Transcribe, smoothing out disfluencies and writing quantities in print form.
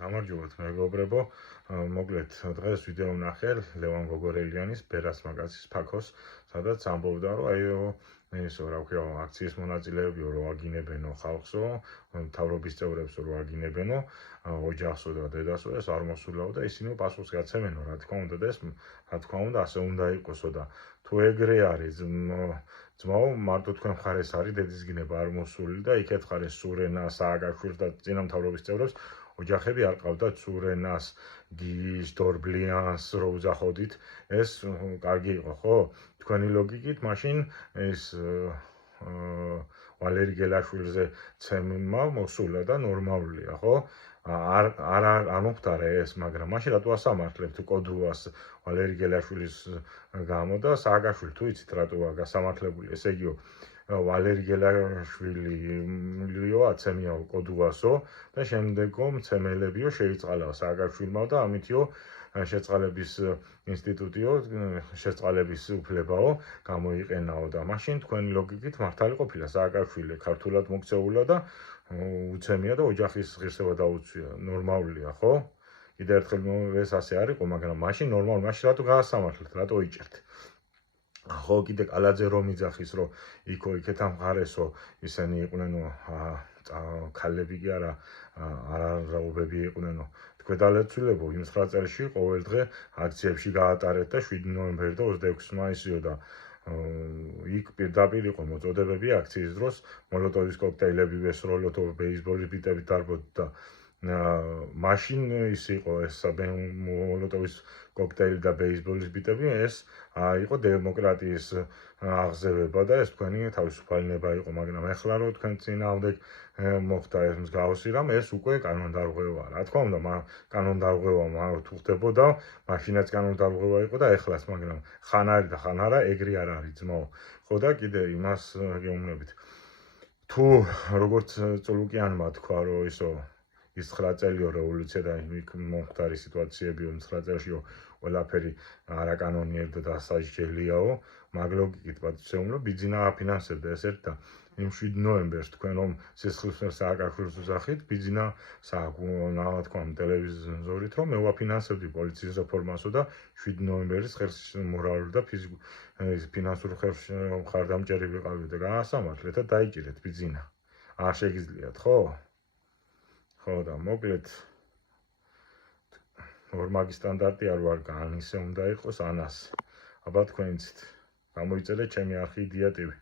გამარჯობათ მეგობრებო, მოკლედ დღეს ვიდეო ვნახე ლევან გოგორელიანის ბერას მაგაზის ფაქოს, სადაც ამბობდა, რომ ისო რა ქვია, აქციის მონაწილეები რო აგინებენო ხალხსო, მთავრობის წევრებს რო აგინებენო, ოჯახსო და დედასო, ეს არ მოსულაო და ისინი პასუხს გაცემენო, რა თქმა უნდა და ეს რა თქმა უნდა ასე უნდა იყოსო და თუ ეგრე არის ძმაო, მარტო თქვენ მხარეს არის დედისგინება არ მოსული და იქეთ ხარეს სურენა, სააკაშვილს და წინა მთავრობის წევრებს ოჯახები არ ყავდათ სურენას, გიჟ, დორბლიანს რო უძახოდით, ეს კარგი იყო, ხო? თქვენი ლოგიკით, მაშინ ეს ვალერი გელაშვილზე ცემა მოსულა და ნორმალურია, ხო? არ მომხდარა ეს, მაგრამ მაშინ რატო ასამართლებთ კოდუას ვალერი გელაშვილის გამო და სააკაშვილი თუ იცით რატოა გასამართლებული, ესე იგივე ვალერი გელაშვილიო აცემია კოდუასო და შემდეგო მცემელებიო შეიწყალა სააკაშვილმა და ამითიო შეწყალების ინსტიტუტიო შეწყალების უფლებაო გამოიყენაო და მაშინ თქვენი ლოგიკით მართალი ყოფილა სააკაშვილი ქართულად მოქცეულა და უცემია და ოჯახის ღირსება დაუცვია, ნორმალურია, ხო? კიდევ ერთხელ ეს ასე არისო, მაგრამ მაშინ ნორმალურად, მაშინ რატო გაასამართლეთ, რატო იჭერთ? ხო, კიდე კალაძე რომ იძახის, რომ იქეთ ამ მხარესო ისინი იყვნენო ქალები კი არა არაობები იყვნენო. თქვედალეცულებო იმ 9 წელში ყოველ დღე აქციებში გაატარეთ და 7 ნოემბერი და 26 მაისიო და იქ პირდაპირ იყო მოწოდებები აქციის დროს მოლოტოვის კოქტეილები ვესროლოთ, ბეისბოლის ბიტებით დარბოთ და მაშინ ის იყო ეს მოლოტოვის კოქტეილი და ბეისბოლის ბიტები, ეს იყო დემოკრატიის აღზევება და ეს თქვენი თავისუფალება იყო, მაგრამ ეხლა რო თქვენ წინააღმდეგ მოხდა ეს მსგავსი რამ, ეს უკვე კანონდარღვევაა. რა თქმა უნდა, კანონდარღვევა თუ ხდებოდა, მაშინაც კანონდარღვევა იყო და ეხლაც, მაგრამ ხან არის და ხან არა, ეგრე არ არის ძმაო. ხო და კიდე იმას გეუბნებით. თუ როგორც წულუკიანმა თქვა, რომ ის 9 წელიო რევოლუცია და იქ მომხდარი სიტუაციებიო 9 წელშიო ყველაფერი არაკანონიერდა და სასჯელიაო, მაგ ლოგიკით პატივცემულო ბიძინა აფინანსებდა ეს ერთ და იმ 7 ნოემბერს თქვენ რომ სისხლისმღერ სააკაშვილს უძახით, ბიძინა რა თქვა ტელევიზორით რომ მე ვაფინანსებდი პოლიციის რეფორმასო და 7 ნოემბერის მორალური და ფინანსური მხარდამჭერი ვიყავი და გაასამართლეთ და დაიჭირეთ ბიძინა. არ შეგიძლიათ, ხო? ხო და მოკლედ ორმაგი სტანდარტი არ ვარ, ან ისე უნდა იყოს, ან ასე. აბა თქვენ იცით. გამოიწერეთ ჩემი არხი იდეატივი.